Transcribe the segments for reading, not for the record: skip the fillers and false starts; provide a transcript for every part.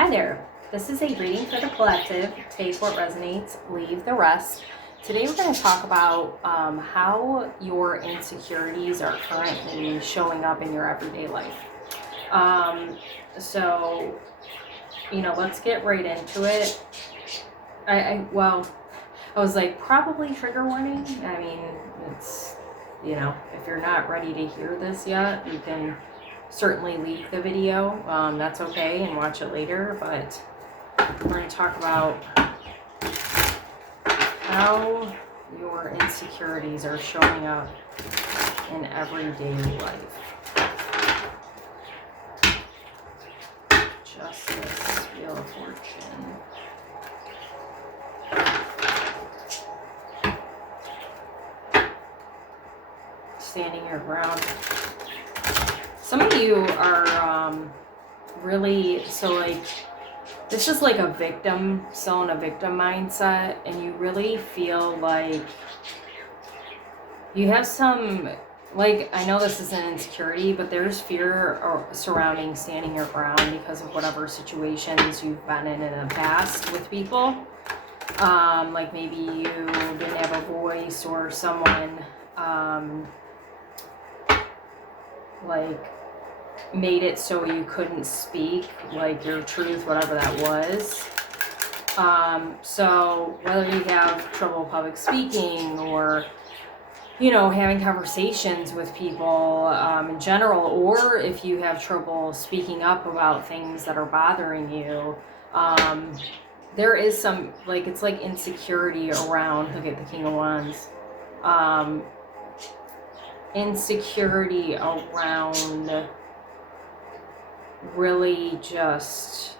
Hi there. This is a reading for the collective. Take what resonates, leave the rest. Today we're going to talk about how your insecurities are currently showing up in your everyday life. So, let's get right into it. I was like, probably trigger warning. I mean, it's, if you're not ready to hear this yet, you can certainly leave the video. That's okay, and watch it later. But we're going to talk about how your insecurities are showing up in everyday life. Justice, Wheel of Fortune. Standing your ground. Some of you are really, this is like a victim, still in a victim mindset, and you really feel like you have some, I know this is an insecurity, but there's fear surrounding standing your ground because of whatever situations you've been in the past with people. Like maybe you didn't have a voice, or someone made it so you couldn't speak, your truth, whatever that was. So whether you have trouble public speaking, or having conversations with people in general, or if you have trouble speaking up about things that are bothering you, there is some, it's like insecurity around, look at the King of Wands, insecurity around really just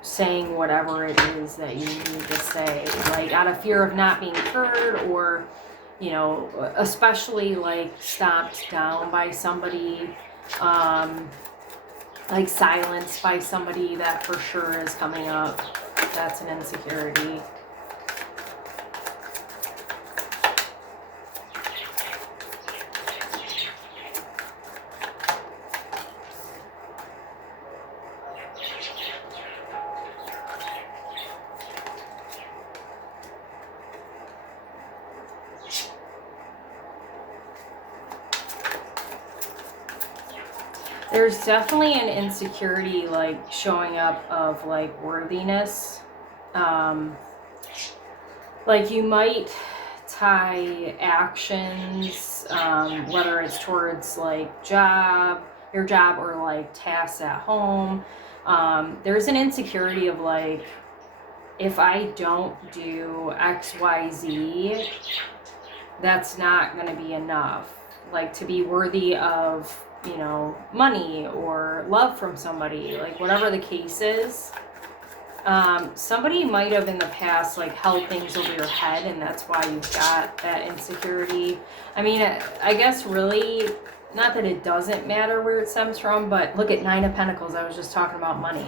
saying whatever it is that you need to say, out of fear of not being heard, or especially stomped down by somebody, silenced by somebody. That for sure is coming up. That's an insecurity. There's definitely an insecurity showing up of worthiness. You might tie actions, whether it's towards your job, or tasks at home. There's an insecurity of if I don't do XYZ, that's not going to be enough, to be worthy of money or love from somebody, whatever the case is. Somebody might have in the past held things over your head, and that's why you've got that insecurity. I mean, I guess really, not that it doesn't matter where it stems from, but look at Nine of Pentacles. I was just talking about money.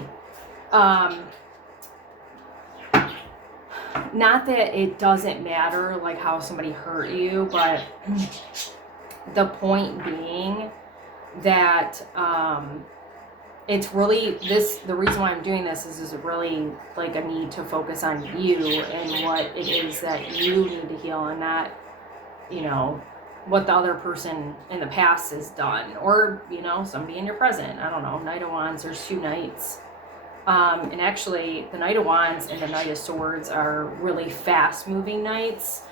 Not that it doesn't matter how somebody hurt you, but the point being that it's really the reason why I'm doing this is really a need to focus on you and what it is that you need to heal, and not what the other person in the past has done, or somebody in your present. I don't know. Knight of Wands, there's two knights, and actually the Knight of Wands and the Knight of Swords are really fast moving knights.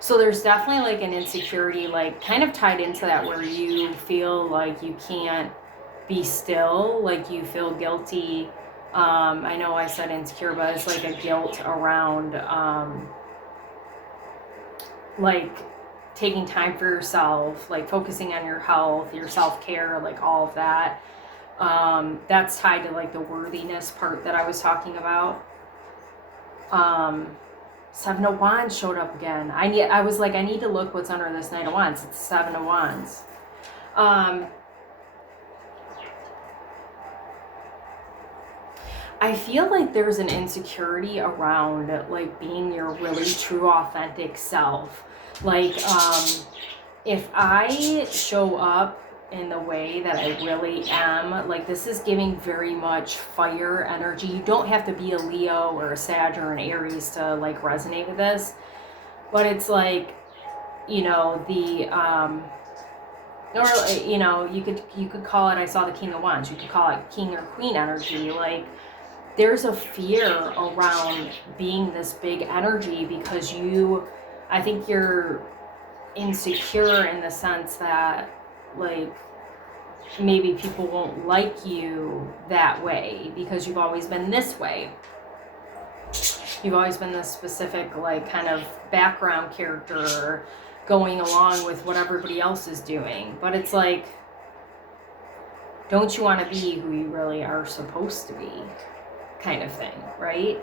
So there's definitely an insecurity kind of tied into that, where you feel you can't be still, you feel guilty. I know I said insecure, but it's a guilt around taking time for yourself, focusing on your health, your self-care, all of that. That's tied to the worthiness part that I was talking about. Seven of Wands showed up again. I was I need to look what's under this Knight of Wands. It's Seven of Wands. I feel there's an insecurity around being your really true, authentic self. If I show up in the way that I really am. Like, this is giving very much fire energy. You don't have to be a Leo or a Sag or an Aries to like resonate with this, but it's like, you know, or you know, you could call it, I saw the King of Wands, you could call it King or Queen energy. Like, there's a fear around being this big energy because I think you're insecure in the sense that, like, maybe people won't like you that way because you've always been this way. You've always been this specific, like, kind of background character going along with what everybody else is doing. But it's like, don't you want to be who you really are supposed to be, kind of thing, right?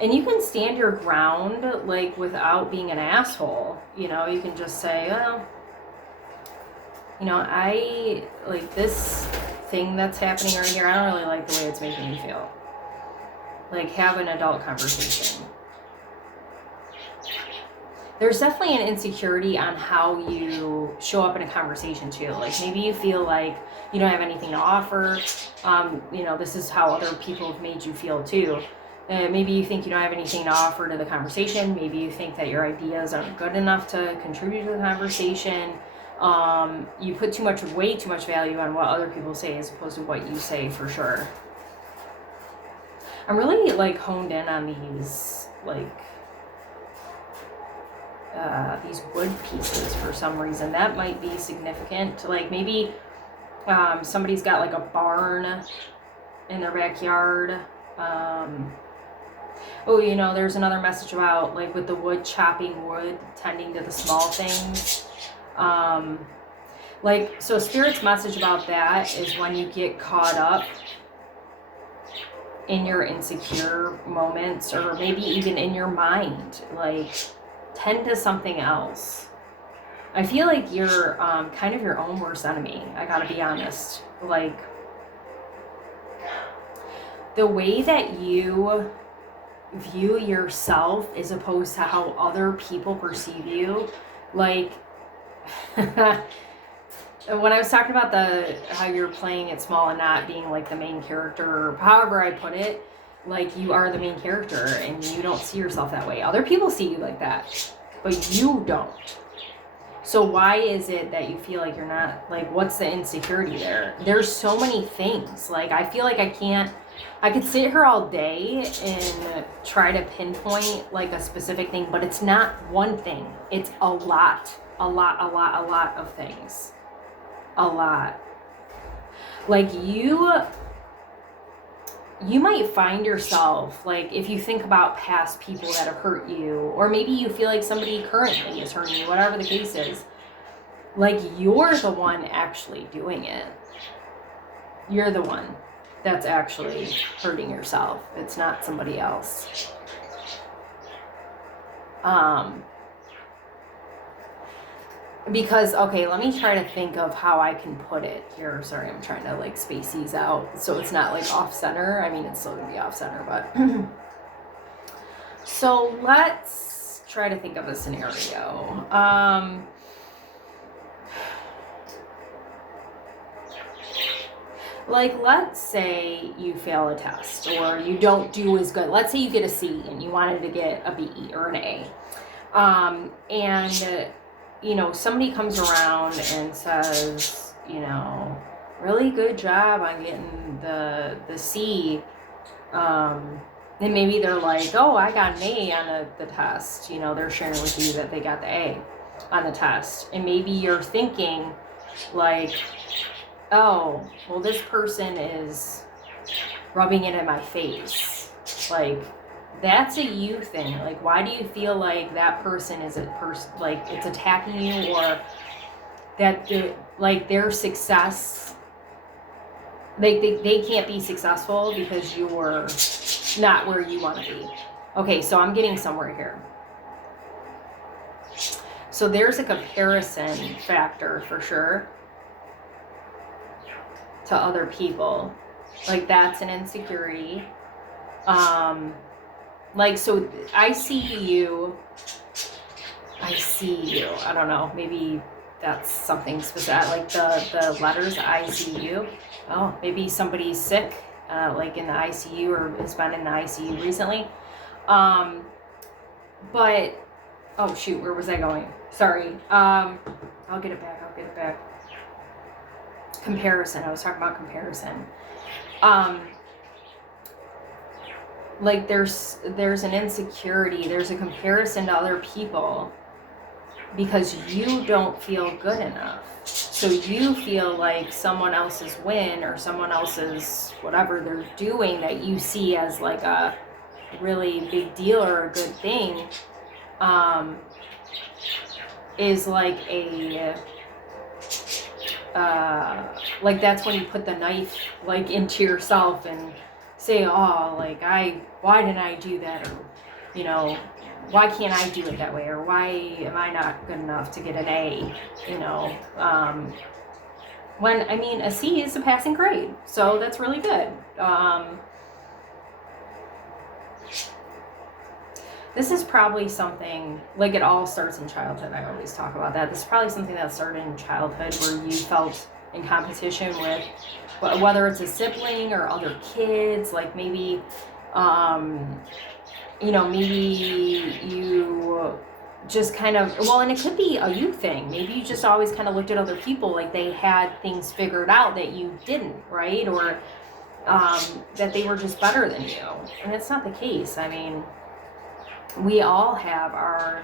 And you can stand your ground, like, without being an asshole. You know, you can just say, well, you know, I, like, this thing that's happening right here, I don't really like the way it's making me feel. Like, have an adult conversation. There's definitely an insecurity on how you show up in a conversation too. Like, maybe you feel like you don't have anything to offer. You know, this is how other people have made you feel too. Maybe you think you don't have anything to offer to the conversation. Maybe you think that your ideas aren't good enough to contribute to the conversation. You put way too much value on what other people say as opposed to what you say, for sure. I'm really, like, honed in on these, like, these wood pieces for some reason. That might be significant. Like, maybe somebody's got, like, a barn in their backyard. Oh, you know, there's another message about, like, with the wood, chopping wood, tending to the small things. Like, so Spirit's message about that is when you get caught up in your insecure moments, or maybe even in your mind, like, tend to something else. I feel like you're kind of your own worst enemy, I gotta be honest. Like, the way that you view yourself as opposed to how other people perceive you, like, when I was talking about how you're playing it small and not being, like, the main character, or however I put it, like, you are the main character and you don't see yourself that way. Other people see you like that, but you don't. So why is it that you feel like you're not, like, what's the insecurity there? There's so many things. Like, I feel like I could sit here all day and try to pinpoint, like, a specific thing, but it's not one thing. It's a lot of things. A lot. Like, you might find yourself, like, if you think about past people that have hurt you, or maybe you feel like somebody currently is hurting you, whatever the case is, like, you're the one actually doing it. You're the one that's actually hurting yourself. It's not somebody else. Because, okay, let me try to think of how I can put it here. Sorry, I'm trying to, like, space these out so it's not, like, off center. I mean, it's still gonna be off center, but so let's try to think of a scenario. Like, let's say you fail a test, or you don't do as good. Let's say you get a C and you wanted to get a B or an A. And you know, somebody comes around and says, you know, really good job on getting the C. And maybe they're like, oh, I got an A on the test. You know, they're sharing with you that they got the A on the test. And maybe you're thinking, like, oh, well, this person is rubbing it in my face. Like, that's a you thing. Like, why do you feel like that person is like, it's attacking you, or that like, their success, they can't be successful because you're not where you want to be. Okay, so I'm getting somewhere here. So there's a comparison factor for sure to other people. Like, that's an insecurity. Like, so I see you, I don't know, maybe that's something specific, like the letters ICU. Oh, maybe somebody's sick, like in the ICU or has been in the ICU recently. But, oh shoot, where was I going? Sorry. I'll get it back. Comparison. I was talking about comparison. Like there's an insecurity, there's a comparison to other people because you don't feel good enough. So you feel like someone else's win or someone else's whatever they're doing that you see as like a really big deal or a good thing, is like a like that's when you put the knife like into yourself and say, oh, like why didn't I do that, or you know, why can't I do it that way, or why am I not good enough to get an A, you know, when I mean a C is a passing grade, so that's really good. This is probably something, like it all starts in childhood. I always talk about that. This is probably something that started in childhood where you felt in competition with, whether it's a sibling or other kids, like maybe, you know, maybe you just kind of, well, and it could be a you thing. Maybe you just always kind of looked at other people like they had things figured out that you didn't, right? Or that they were just better than you. And that's not the case. I mean, we all have our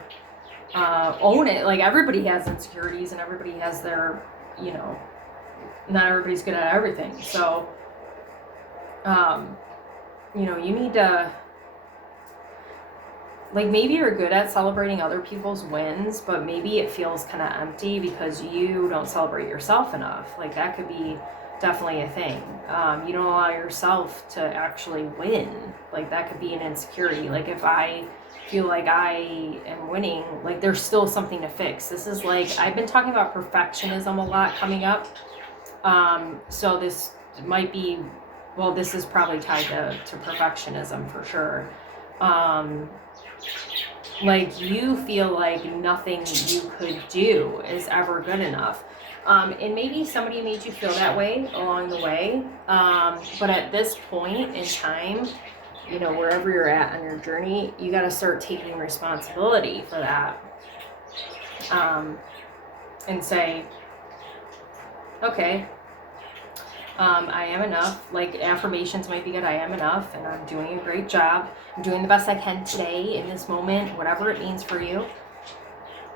own it. Like everybody has insecurities and everybody has their, you know, not everybody's good at everything. So, you know, you need to, like maybe you're good at celebrating other people's wins, but maybe it feels kind of empty because you don't celebrate yourself enough. Like that could be definitely a thing. You don't allow yourself to actually win. Like that could be an insecurity. Like if I feel like I am winning, like there's still something to fix. This is like, I've been talking about perfectionism a lot coming up. So this might be, well, this is probably tied to perfectionism for sure. Like you feel like nothing you could do is ever good enough. And maybe somebody made you feel that way along the way. But at this point in time, you know, wherever you're at on your journey, you got to start taking responsibility for that. And say, okay, I am enough. Like affirmations might be good. I am enough and I'm doing a great job. I'm doing the best I can today in this moment, whatever it means for you.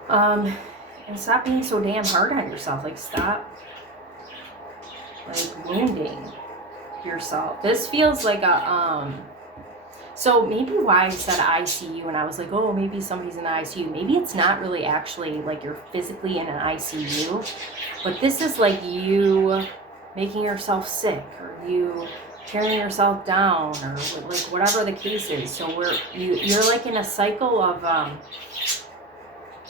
And stop being so damn hard on yourself. Like stop like wounding yourself. This feels like a, so maybe why I said ICU and I was like, oh, maybe somebody's in the ICU. Maybe it's not really actually like you're physically in an ICU, but this is like you making yourself sick or you tearing yourself down or like whatever the case is. So you're like in a cycle of,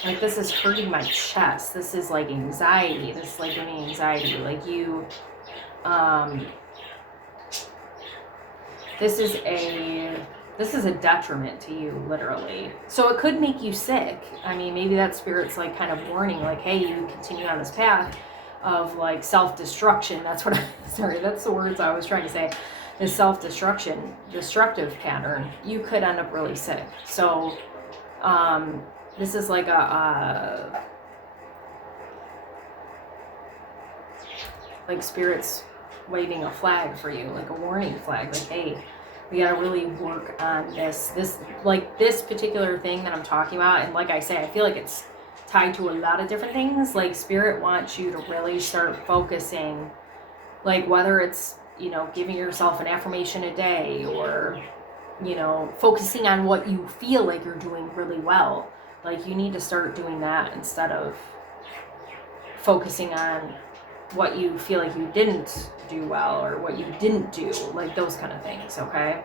like this is hurting my chest. This is like anxiety. This is like giving anxiety. Like you, this is a detriment to you, literally. So it could make you sick. I mean, maybe that spirit's like kind of warning, like, hey, you continue on this path of like self-destruction. That's what sorry, that's the words I was trying to say. This self-destruction, destructive pattern, you could end up really sick. So, this is like like spirits waving a flag for you, like a warning flag, like, hey, we gotta really work on this particular thing that I'm talking about. And like I say, I feel like it's tied to a lot of different things. Like spirit wants you to really start focusing, like whether it's, you know, giving yourself an affirmation a day or, you know, focusing on what you feel like you're doing really well. Like you need to start doing that instead of focusing on what you feel like you didn't do well or what you didn't do, like those kind of things, okay?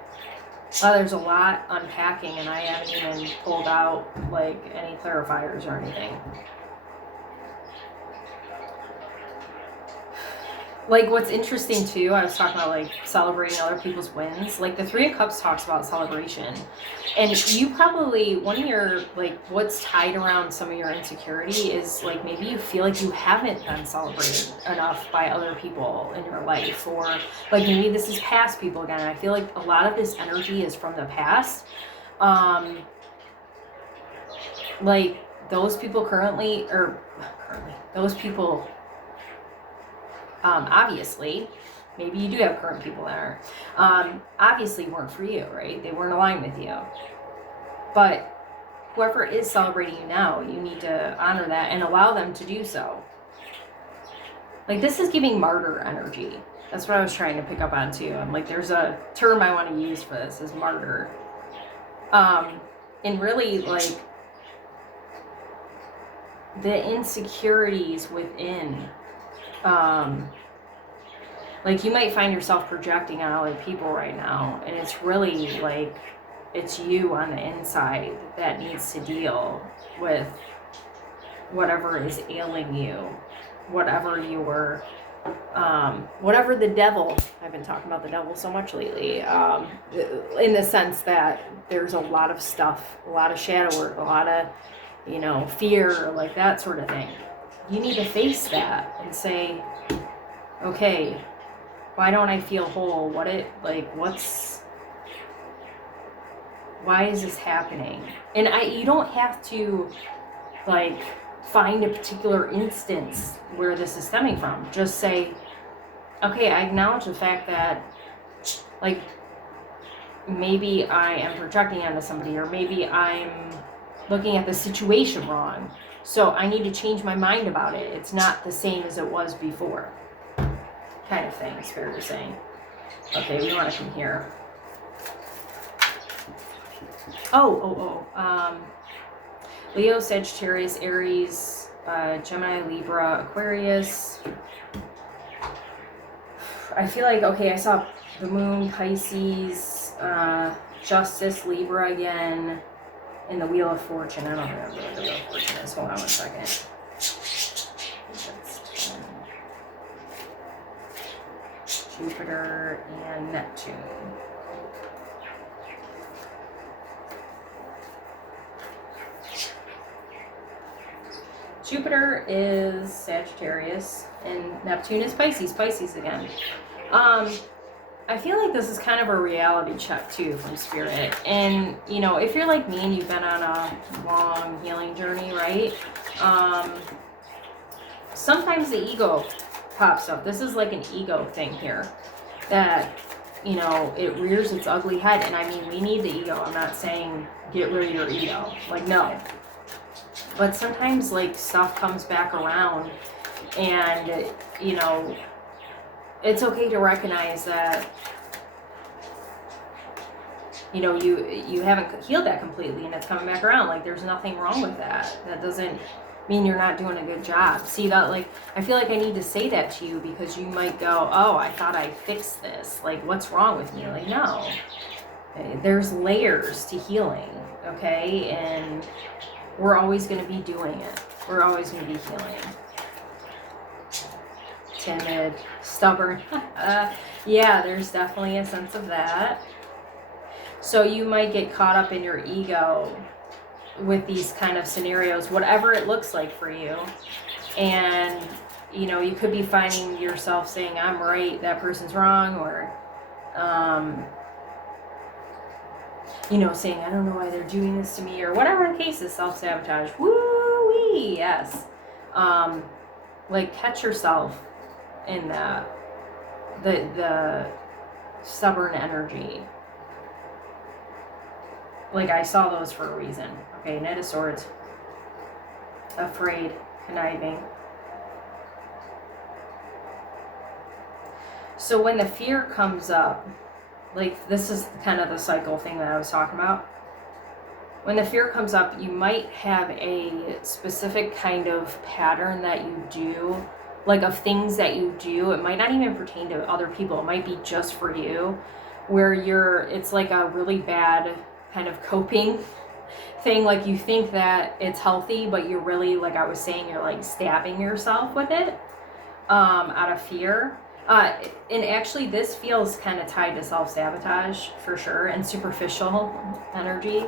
There's a lot unpacking and I haven't even pulled out like any clarifiers or anything. Like, what's interesting too, I was talking about like celebrating other people's wins. Like the Three of Cups talks about celebration, and you probably, one of your, like, what's tied around some of your insecurity is like maybe you feel like you haven't been celebrated enough by other people in your life, or like maybe this is past people again. I feel like a lot of this energy is from the past. Like those people those people, obviously, maybe you do have current people that aren't, obviously weren't for you, right? They weren't aligned with you. But whoever is celebrating you now, you need to honor that and allow them to do so. Like, this is giving martyr energy. That's what I was trying to pick up on too. I'm like, there's a term I want to use for this, is martyr. And really, like, the insecurities within, like, you might find yourself projecting on other people right now, and it's really like it's you on the inside that needs to deal with whatever is ailing you, whatever you were, whatever the devil, I've been talking about the devil so much lately, in the sense that there's a lot of stuff, a lot of shadow work, a lot of, you know, fear, like that sort of thing. You need to face that and say, okay, why don't I feel whole? Why is this happening? And you don't have to, like, find a particular instance where this is stemming from. Just say, okay, I acknowledge the fact that, like, maybe I am projecting onto somebody, or maybe I'm looking at the situation wrong. So I need to change my mind about it. It's not the same as it was before. Kind of thing, it's fair to say. Okay, we want to come here. Leo, Sagittarius, Aries, Gemini, Libra, Aquarius. I feel like, okay, I saw the Moon, Pisces, Justice, Libra again, and the Wheel of Fortune. I don't remember what the Wheel of Fortune is. Hold on one second. Jupiter and Neptune. Jupiter is Sagittarius and Neptune is Pisces. Pisces again. I feel like this is kind of a reality check too from Spirit. And, you know, if you're like me and you've been on a long healing journey, right? Sometimes the ego pops up. This is like an ego thing here, that, you know, it rears its ugly head. And I mean, we need the ego. I'm not saying get rid of your ego. Like, no. But sometimes, like, stuff comes back around, and, you know, it's okay to recognize that, you know, you haven't healed that completely, and it's coming back around. Like, there's nothing wrong with that. That doesn't mean you're not doing a good job. See, that, like, I feel like I need to say that to you, because you might go, oh, I thought I fixed this. Like, what's wrong with me? Like, no. There's layers to healing, okay? And we're always going to be doing it. We're always going to be healing. Timid, stubborn. Yeah, there's definitely a sense of that. So you might get caught up in your ego with these kind of scenarios, whatever it looks like for you. And, you know, you could be finding yourself saying, I'm right, that person's wrong, or, you know, saying, I don't know why they're doing this to me, or whatever the case is, self-sabotage. Woo-wee, yes. Like, catch yourself in that, the stubborn energy. Like, I saw those for a reason. Okay, Knight of Swords. Afraid, conniving. So when the fear comes up, like, this is kind of the cycle thing that I was talking about. When the fear comes up, you might have a specific kind of pattern that you do, like, of things that you do. It might not even pertain to other people. It might be just for you, where it's like a really bad kind of coping thing. Like, you think that it's healthy, but you're really, like I was saying, you're like stabbing yourself with it, out of fear. And actually, this feels kind of tied to self-sabotage for sure, and superficial energy.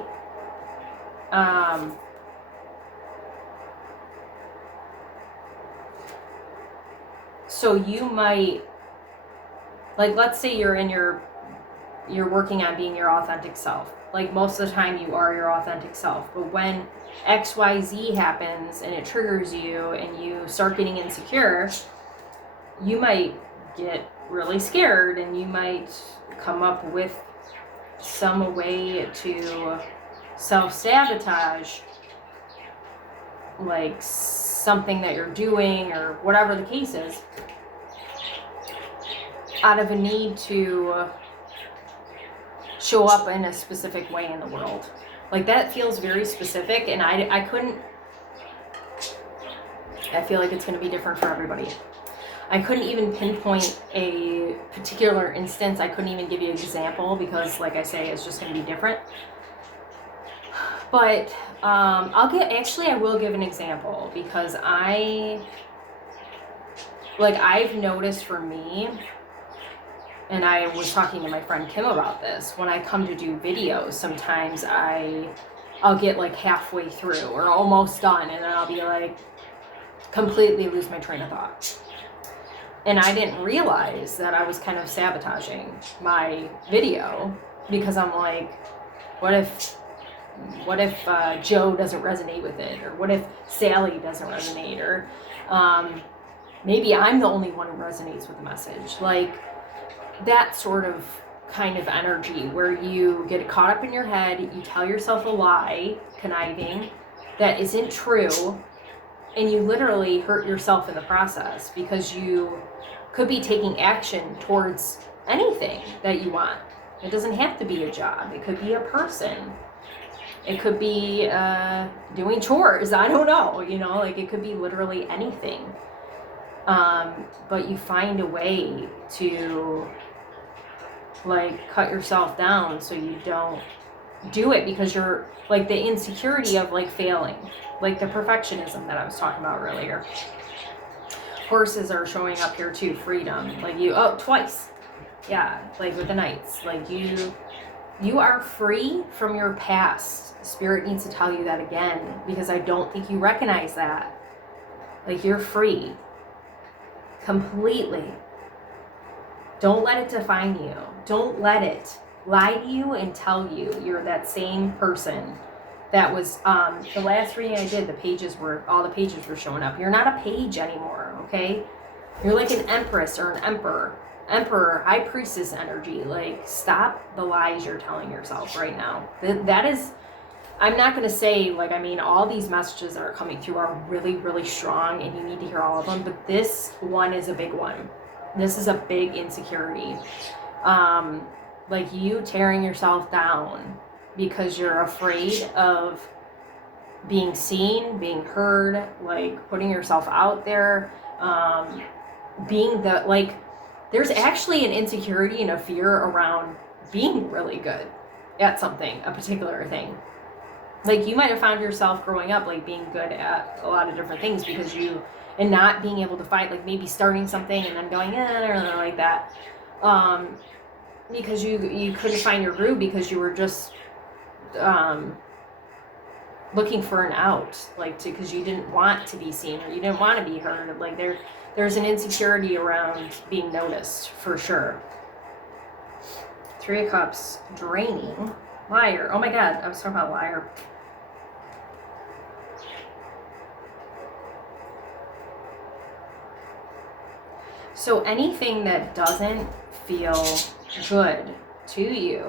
So you might, like, let's say you're working on being your authentic self. Like, most of the time you are your authentic self. But when XYZ happens and it triggers you and you start getting insecure, you might get really scared and you might come up with some way to self-sabotage, like something that you're doing or whatever the case is, out of a need to show up in a specific way in the world. Like, that feels very specific, and I feel like it's going to be different for everybody. I couldn't even pinpoint a particular instance. I couldn't even give you an example because, like I say, it's just going to be different. But I will give an example, because I've noticed for me, and I was talking to my friend Kim about this, when I come to do videos, sometimes I'll get like halfway through or almost done, and then I'll be like, completely lose my train of thought. And I didn't realize that I was kind of sabotaging my video, because I'm like, what if Joe doesn't resonate with it, or what if Sally doesn't resonate, or maybe I'm the only one who resonates with the message. Like, that sort of kind of energy where you get caught up in your head, you tell yourself a lie, conniving, that isn't true, and you literally hurt yourself in the process, because you could be taking action towards anything that you want. It doesn't have to be a job. It could be a person. It could be doing chores. I don't know, like, it could be literally anything. But you find a way to, like, cut yourself down so you don't do it, because you're, like, the insecurity of, like, failing, like the perfectionism that I was talking about earlier. Horses are showing up here too. Freedom, like twice. Yeah, like with the Knights, like you are free from your past. Spirit needs to tell you that again, because I don't think you recognize that. Like, you're free. Completely. Don't let it define you. Don't let it lie to you and tell you you're that same person that was, the last reading I did, all the pages were showing up. You're not a page anymore, okay? You're like an empress or an emperor, high priestess energy. Like, stop the lies you're telling yourself right now. That is, I'm not going to say, like, all these messages that are coming through are really, really strong, and you need to hear all of them, but this one is a big one. This is a big insecurity. Like, you tearing yourself down because you're afraid of being seen, being heard, like, putting yourself out there, there's actually an insecurity and a fear around being really good at something, a particular thing. Like, you might have found yourself growing up, like, being good at a lot of different things and not being able to fight, like, maybe starting something and then going, or like that. Because you couldn't find your groove, because you were just looking for an out, like, because you didn't want to be seen, or you didn't want to be heard. Like, there's an insecurity around being noticed, for sure. 3 of Cups, draining. Liar. Oh my God, I was talking about liar. So anything that doesn't feel good to you,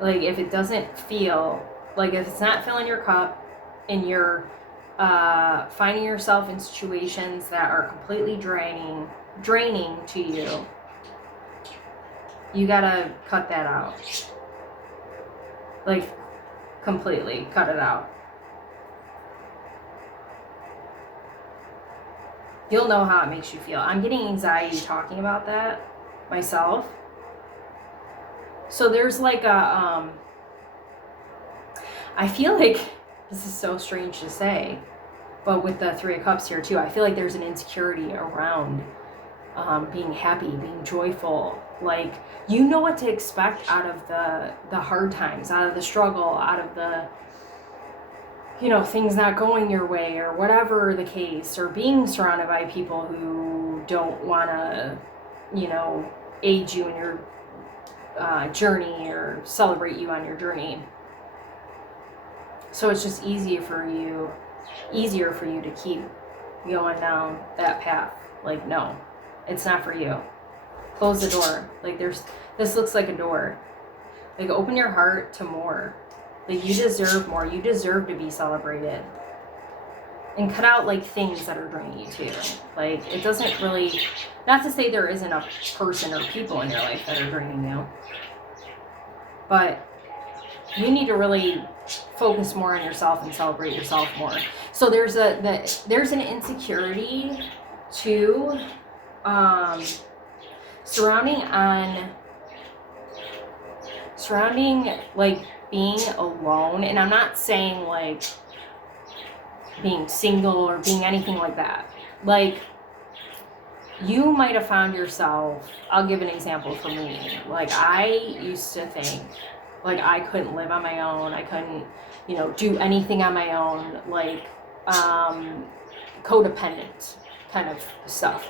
like, if it doesn't feel, like, if it's not filling your cup and you're finding yourself in situations that are completely draining to you, you gotta cut that out. Like, completely cut it out. You'll know how it makes you feel. I'm getting anxiety talking about that myself. So there's like I feel like, this is so strange to say, but with the 3 of Cups here too, I feel like there's an insecurity around being happy, being joyful. Like, you know what to expect out of the hard times, out of the struggle, out of the, things not going your way or whatever the case, or being surrounded by people who don't want to, aid you in your journey or celebrate you on your journey. So it's just easier for you to keep going down that path. Like, no, it's not for you. Close the door. Like, this looks like a door. Like, open your heart to more. Like, you deserve more. You deserve to be celebrated. And cut out, like, things that are draining you too. Like, it doesn't really, not to say there isn't a person or people in your life that are draining you, but you need to really focus more on yourself and celebrate yourself more. So there's an insecurity too, surrounding like being alone. And I'm not saying like being single or being anything like that. Like, you might have found yourself, I'll give an example for me. Like, I used to think like I couldn't live on my own. I couldn't, do anything on my own, like codependent kind of stuff.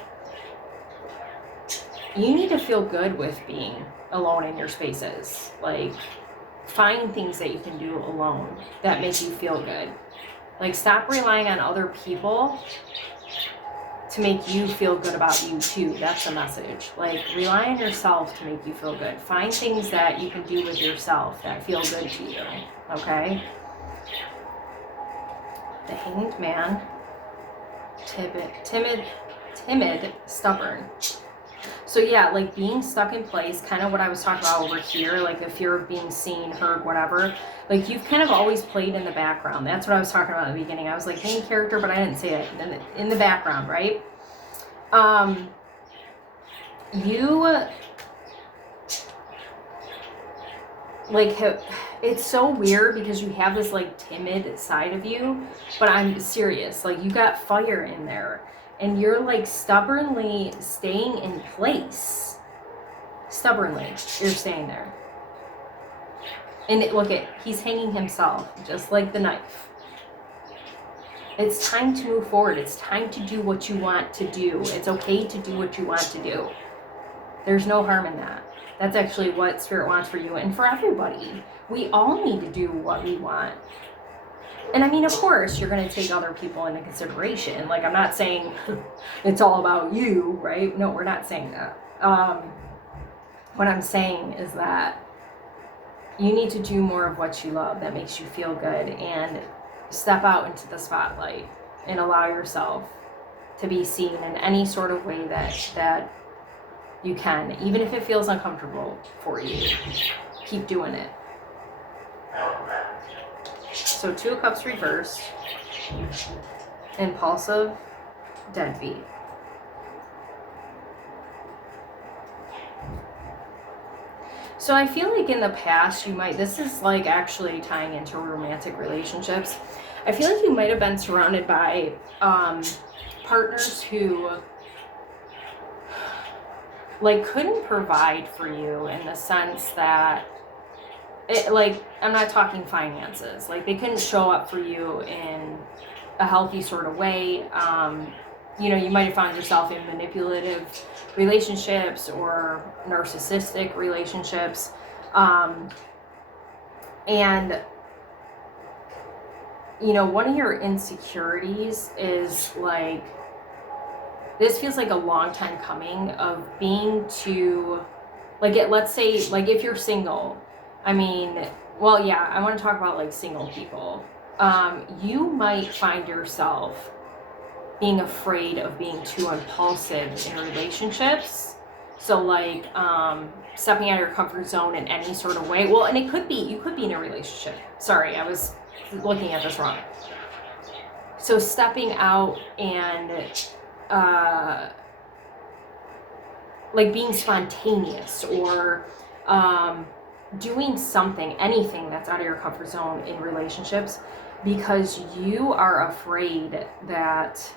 You need to feel good with being alone in your spaces. Like, find things that you can do alone that make you feel good. Like, stop relying on other people to make you feel good about you too. That's the message. Like, rely on yourself to make you feel good. Find things that you can do with yourself that feel good to you. Okay? The Hanged Man. Timid, stubborn. So yeah, like being stuck in place, kind of what I was talking about over here, like the fear of being seen, heard, whatever. Like, you've kind of always played in the background. That's what I was talking about in the beginning. I was like main character, but I didn't say it. In the background, right? It's so weird because you have this like timid side of you, but I'm serious. Like, you got fire in there. And you're like stubbornly staying in place. Stubbornly, you're staying there. And he's hanging himself, just like the knife. It's time to move forward. It's time to do what you want to do. It's okay to do what you want to do. There's no harm in that. That's actually what Spirit wants for you and for everybody. We all need to do what we want. And I mean, of course, you're going to take other people into consideration. Like, I'm not saying it's all about you, right? No, we're not saying that. What I'm saying is that you need to do more of what you love that makes you feel good, and step out into the spotlight and allow yourself to be seen in any sort of way that you can, even if it feels uncomfortable for you. Keep doing it. So 2 of Cups reversed, impulsive, deadbeat. So I feel like in the past this is like actually tying into romantic relationships. I feel like you might have been surrounded by partners who like couldn't provide for you, in the sense that I'm not talking finances. Like, they couldn't show up for you in a healthy sort of way. You might have found yourself in manipulative relationships or narcissistic relationships. And one of your insecurities is like, this feels like a long time coming of being too, let's say, like, if you're single, I want to talk about like single people. You might find yourself being afraid of being too impulsive in relationships. So like stepping out of your comfort zone in any sort of way. Well, and you could be in a relationship. Sorry, I was looking at this wrong. So stepping out and like being spontaneous, or doing anything that's out of your comfort zone in relationships, because you are afraid that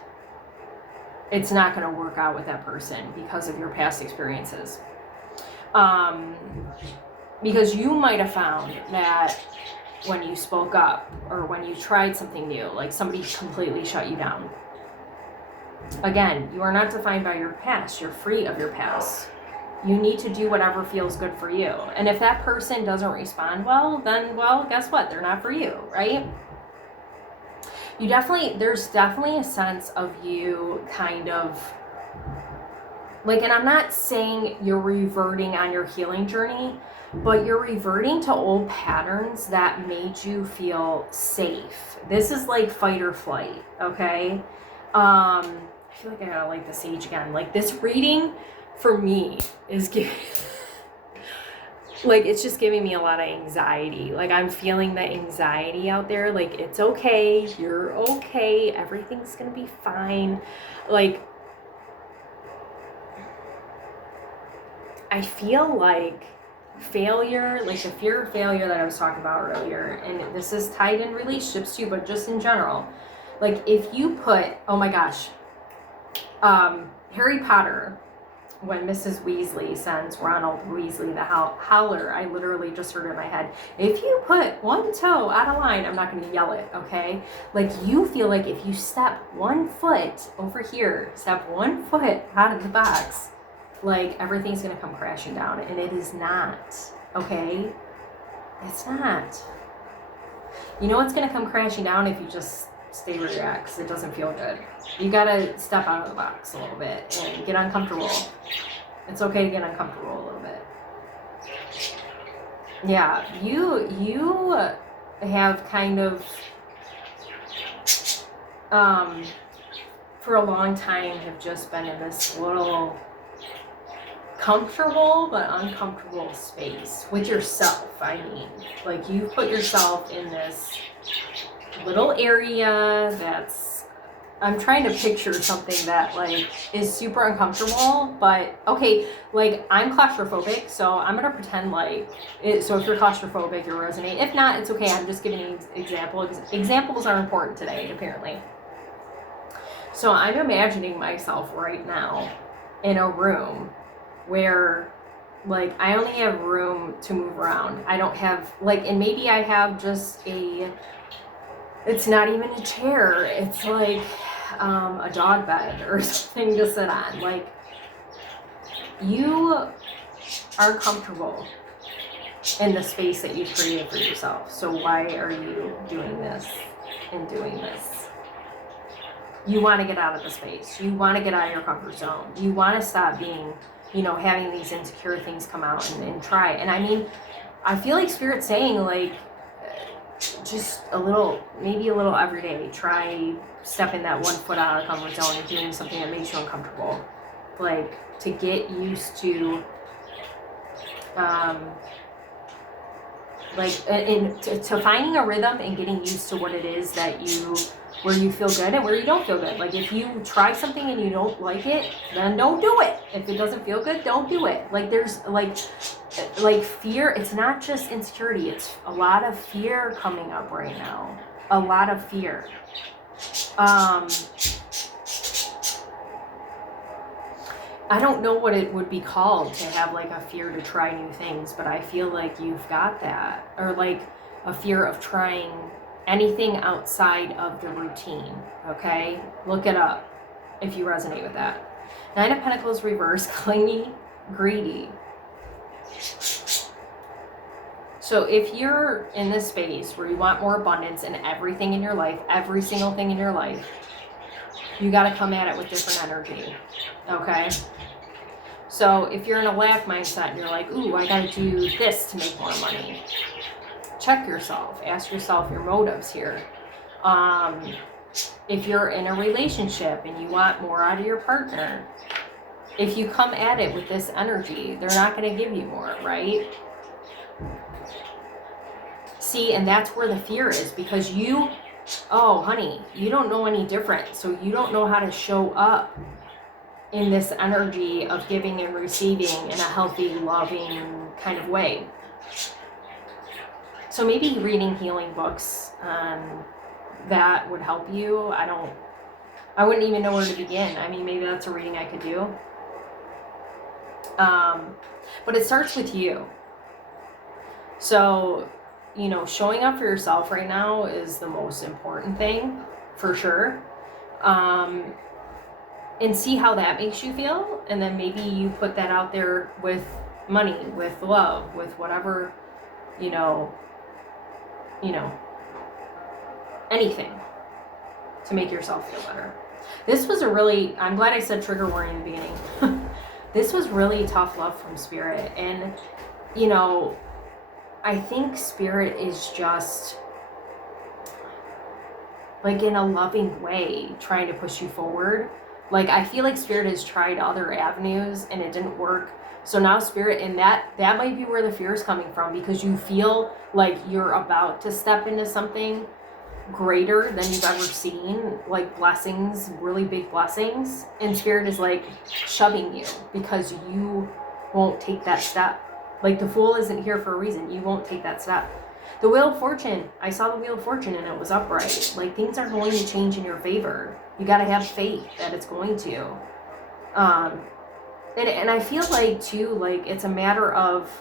it's not going to work out with that person because of your past experiences. Because you might have found that when you spoke up or when you tried something new, like somebody completely shut you down. Again, you are not defined by your past. You're free of your past. You need to do whatever feels good for you. And if that person doesn't respond well, then, well, guess what? They're not for you, right? There's definitely a sense of you kind of like, and I'm not saying you're reverting on your healing journey, but you're reverting to old patterns that made you feel safe. This is like fight or flight, okay? I feel like I gotta light the sage again. Like, this reading for me is giving, like, it's just giving me a lot of anxiety. Like, I'm feeling the anxiety out there. Like, it's okay. You're okay. Everything's gonna be fine. Like, I feel like failure, like the fear of failure that I was talking about earlier, and this is tied in relationships too, but just in general. Like, if you put, oh my gosh, Harry Potter, when Mrs. Weasley sends Ronald Weasley the howler, I literally just heard it in my head. If you put one toe out of line, I'm not going to yell it, okay? Like, you feel like if you step 1 foot over here, step 1 foot out of the box, like, everything's going to come crashing down. And it is not, okay? It's not. You know what's going to come crashing down if you just stay where you're at, because it doesn't feel good. You got to step out of the box a little bit and get uncomfortable. It's okay to get uncomfortable a little bit. Yeah, you have kind of, for a long time, have just been in this little comfortable but uncomfortable space with yourself. I mean, like, you put yourself in this little area that's, I'm trying to picture something that, like, is super uncomfortable, but okay, like, I'm claustrophobic, so I'm gonna pretend like it. So if you're claustrophobic, you'll resonate. If not, it's okay. I'm just giving you examples. Examples are important today, apparently. So I'm imagining myself right now in a room where, like, I only have room to move around. I don't have, like, and maybe I have just it's not even a chair. It's like a dog bed or something to sit on. Like, you are comfortable in the space that you've created for yourself. So why are you doing this and doing this? You want to get out of the space. You want to get out of your comfort zone. You want to stop being, having these insecure things come out and try. And I mean, I feel like Spirit's saying, like, just maybe a little every day. Try stepping that 1 foot out of the comfort zone and doing something that makes you uncomfortable. Like, to get used to, to finding a rhythm and getting used to what it is where you feel good and where you don't feel good. Like, if you try something and you don't like it, then don't do it. If it doesn't feel good, don't do it. Like, there's like fear. It's not just insecurity. It's a lot of fear coming up right now. A lot of fear. I don't know what it would be called to have, like, a fear to try new things, but I feel like you've got that. Or, like, a fear of trying anything outside of the routine, okay? Look it up if you resonate with that. 9 of Pentacles reverse, clingy, greedy. So if you're in this space where you want more abundance in everything in your life, every single thing in your life, you got to come at it with different energy, okay? So if you're in a lack mindset and you're like, ooh, I got to do this to make more money, check yourself. Ask yourself your motives here. If you're in a relationship and you want more out of your partner, if you come at it with this energy, they're not going to give you more, right? See, and that's where the fear is, because oh, honey, you don't know any different. So you don't know how to show up in this energy of giving and receiving in a healthy, loving kind of way. So maybe reading healing books, that would help you. I wouldn't even know where to begin. I mean, maybe that's a reading I could do. But it starts with you. So, you know, showing up for yourself right now is the most important thing, for sure. And see how that makes you feel. And then maybe you put that out there with money, with love, with whatever, you know, anything to make yourself feel better. This was a really, I'm glad I said trigger warning in the beginning. This was really tough love from Spirit. And, you know, I think Spirit is just, like, in a loving way, trying to push you forward. Like, I feel like Spirit has tried other avenues and it didn't work. So now Spirit, and that might be where the fear is coming from, because you feel like you're about to step into something greater than you've ever seen, like blessings, really big blessings, and Spirit is like shoving you because you won't take that step. Like, the Fool isn't here for a reason. You won't take that step. The Wheel of Fortune, I saw the Wheel of Fortune and it was upright. Like, things are going to change in your favor. You got to have faith that it's going to. And I feel like too, like, it's a matter of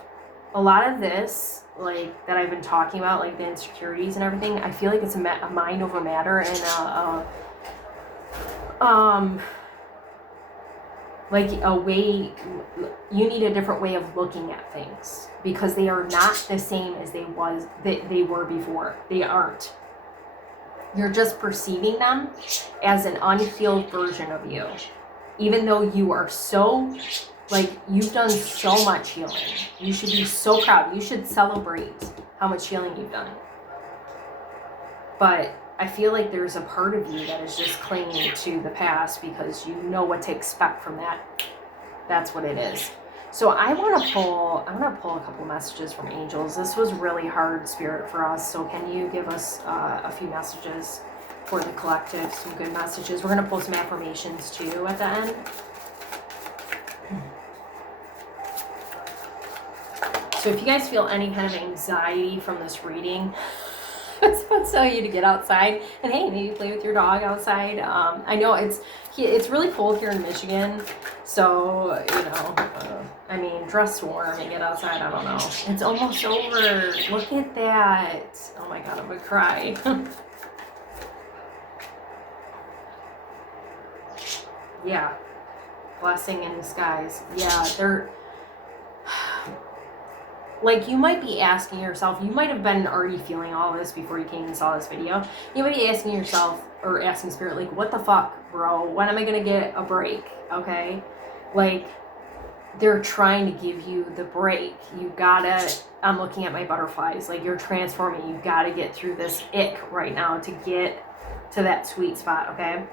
a lot of this, like, that I've been talking about, like the insecurities and everything. I feel like it's a mind over matter, and like a way, you need a different way of looking at things, because they are not the same as they were before. They aren't. You're just perceiving them as an unhealed version of you, even though you are so, like, you've done so much healing. You should be so proud. You should celebrate how much healing you've done. But I feel like there's a part of you that is just clinging to the past because you know what to expect from that. That's what it is. So I want to pull a couple messages from angels. This was really hard, Spirit, for us. So can you give us a few messages for the collective, some good messages? We're going to pull some affirmations too at the end. So if you guys feel any kind of anxiety from this reading, I was about to tell you to get outside and, hey, maybe play with your dog outside. I know it's really cold here in Michigan, so, you know, I mean, dress warm and get outside. I don't know. It's almost over. Look at that. Oh my God, I'm gonna cry. Yeah, blessing in disguise. Yeah, they're, like, you might be asking yourself, you might have been already feeling all this before you came and saw this video. You might be asking yourself, or asking Spirit, like, what the fuck, bro? When am I gonna get a break? Okay? Like, they're trying to give you the break. You gotta, I'm looking at my butterflies, like, you're transforming. You gotta get through this ick right now to get to that sweet spot, okay?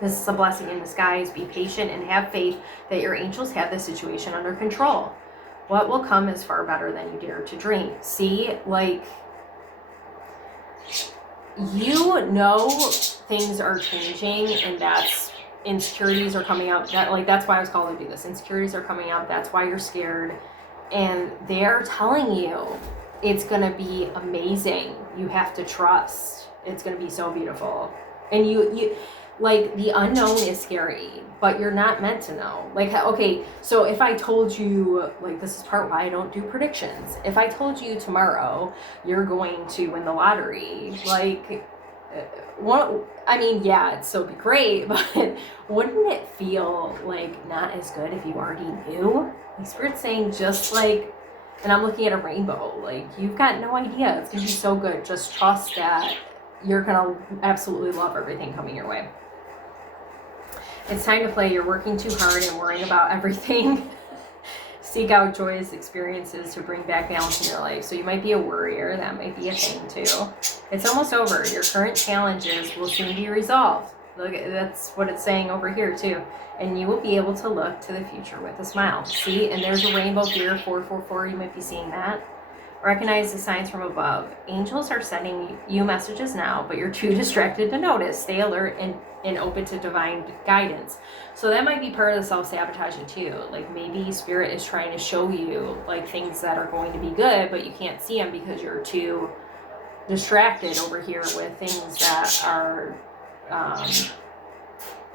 This is a blessing in disguise. Be patient and have faith that your angels have this situation under control. What will come is far better than you dare to dream. See, like, you know things are changing, and that's, insecurities are coming up. That's why I was called to do this. Insecurities are coming up. That's why you're scared. And they're telling you it's going to be amazing. You have to trust. It's going to be so beautiful. And you like, the unknown is scary, but you're not meant to know. Like, okay, so if I told you, like, this is part why I don't do predictions. If I told you tomorrow you're going to win the lottery, like, I mean, yeah, it'd still be great, but wouldn't it feel, like, not as good if you already knew? Like, Spirit's saying, just like, and I'm looking at a rainbow, like, you've got no idea. It's gonna be so good. Just trust that you're gonna absolutely love everything coming your way. It's time to play. You're working too hard and worrying about everything. Seek out joyous experiences to bring back balance in your life. So you might be a worrier. That might be a thing too. It's almost over. Your current challenges will soon be resolved. Look, that's what it's saying over here too. And you will be able to look to the future with a smile. See, and there's a rainbow here, 444. You might be seeing that. Recognize the signs from above. Angels are sending you messages now, but you're too distracted to notice. Stay alert and open to divine guidance. So that might be part of the self-sabotaging too. Like, maybe Spirit is trying to show you, like, things that are going to be good, but you can't see them because you're too distracted over here with things that are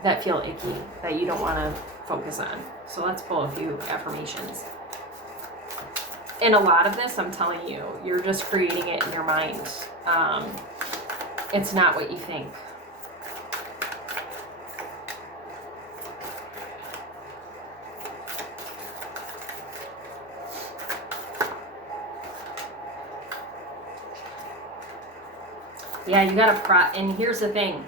that feel icky, that you don't want to focus on. So let's pull a few affirmations. And a lot of this, I'm telling you, you're just creating it in your mind. It's not what you think. Yeah, you gotta and here's the thing.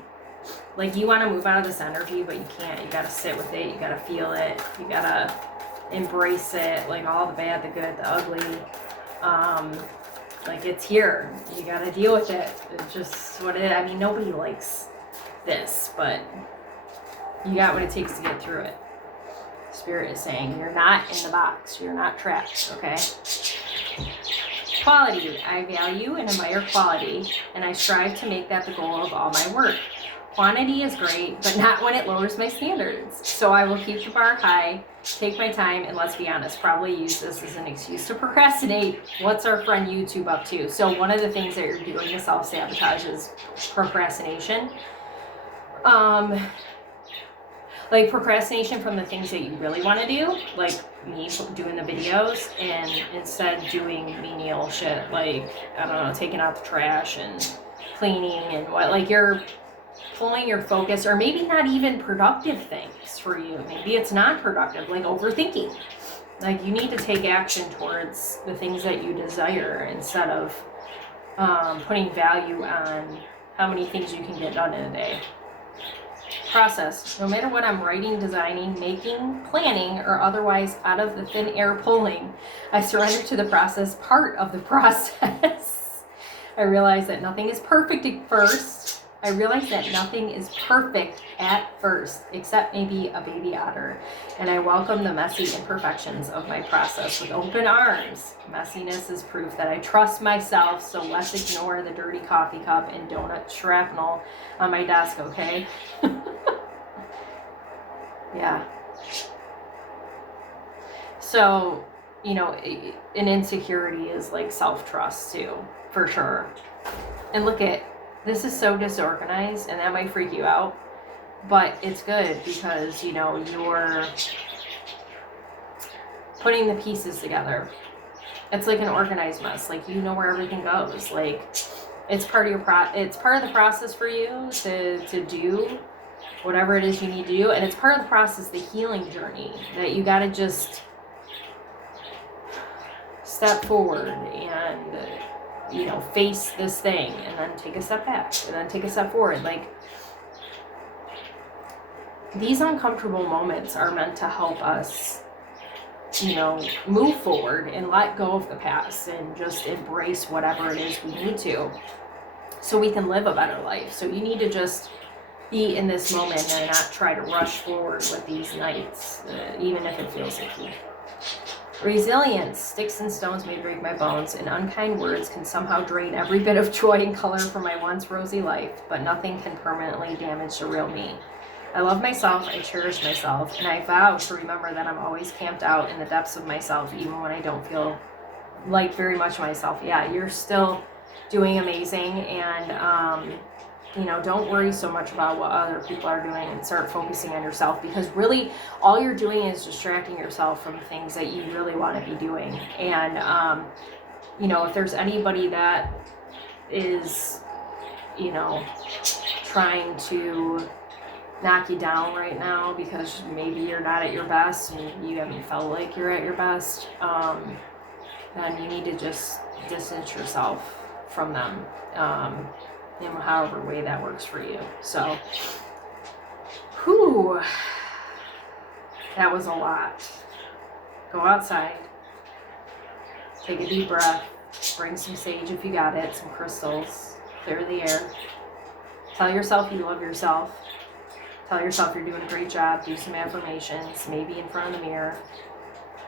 Like, you want to move out of this energy, but you can't. You gotta sit with it. You gotta feel it. You gotta embrace it. Like, all the bad, the good, the ugly. Like, it's here. You gotta deal with it. It's just what it is. I mean, nobody likes this, but you got what it takes to get through it. Spirit is saying, you're not in the box. You're not trapped, okay? Quality. I value and admire quality, and I strive to make that the goal of all my work. Quantity is great, but not when it lowers my standards. So I will keep the bar high, take my time, and let's be honest, probably use this as an excuse to procrastinate. What's our friend YouTube up to? So one of the things that you're doing to self-sabotage is procrastination. Like procrastination from the things that you really want to do, like me doing the videos, and instead doing menial shit, like, I don't know, taking out the trash and cleaning and what, like, you're pulling your focus, or maybe not even productive things for you. Maybe it's not productive, like overthinking. Like, you need to take action towards the things that you desire instead of putting value on how many things you can get done in a day. Process. No matter what I'm writing, designing, making, planning, or otherwise out of the thin air pulling, I surrender to the process, part of the process. I realize that nothing is perfect at first. Except maybe a baby otter. And I welcome the messy imperfections of my process with open arms. Messiness is proof that I trust myself, so let's ignore the dirty coffee cup and donut shrapnel on my desk, okay? Yeah. So, you know, an insecurity is like self-trust too, for sure. And look at, this is so disorganized, and that might freak you out, but it's good because, you know, you're putting the pieces together. It's like an organized mess. Like, you know where everything goes. Like, it's part of your it's part of the process for you to do whatever it is you need to do, and it's part of the process, the healing journey, that you got to just step forward and you know, face this thing, and then take a step back, and then take a step forward. Like, these uncomfortable moments are meant to help us, you know, move forward and let go of the past and just embrace whatever it is we need to, so we can live a better life. So you need to just be in this moment and not try to rush forward with these nights, even if it feels icky. Resilience. Sticks and stones may break my bones, and unkind words can somehow drain every bit of joy and color from my once rosy life, but nothing can permanently damage the real me. I love myself, I cherish myself, and I vow to remember that I'm always camped out in the depths of myself, even when I don't feel like very much myself. Yeah, you're still doing amazing, and you know, don't worry so much about what other people are doing and start focusing on yourself, because really all you're doing is distracting yourself from things that you really want to be doing. And you know, if there's anybody that is, you know, trying to knock you down right now because maybe you're not at your best and you haven't felt like you're at your best, then you need to just distance yourself from them. In however way that works for you. So, whew, that was a lot. Go outside, take a deep breath, bring some sage if you got it, some crystals, clear the air. Tell yourself you love yourself. Tell yourself you're doing a great job. Do some affirmations, maybe in front of the mirror.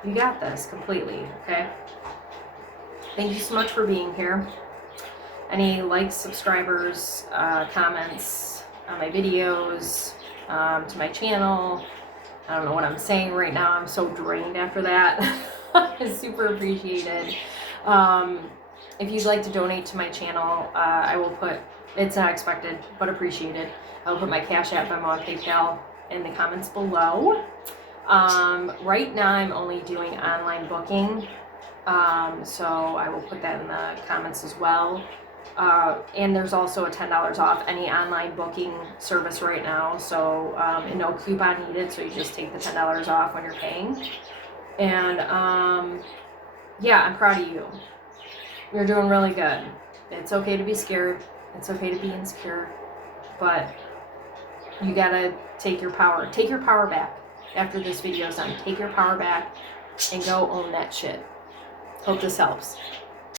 You got this completely, okay? Thank you so much for being here. Any likes, subscribers, comments on my videos, to my channel. I don't know what I'm saying right now. I'm so drained after that. It's super appreciated. If you'd like to donate to my channel, I will put, it's not expected, but appreciated. I'll put my CashApp, Venmo, and PayPal in the comments below. Right now I'm only doing online booking, so I will put that in the comments as well. And there's also a $10 off any online booking service right now, so and no coupon needed, so you just take the $10 off when you're paying. And yeah, I'm proud of you. You're doing really good. It's okay to be scared. It's okay to be insecure, but you gotta take your power back. After this video's done, take your power back and go own that shit. Hope this helps.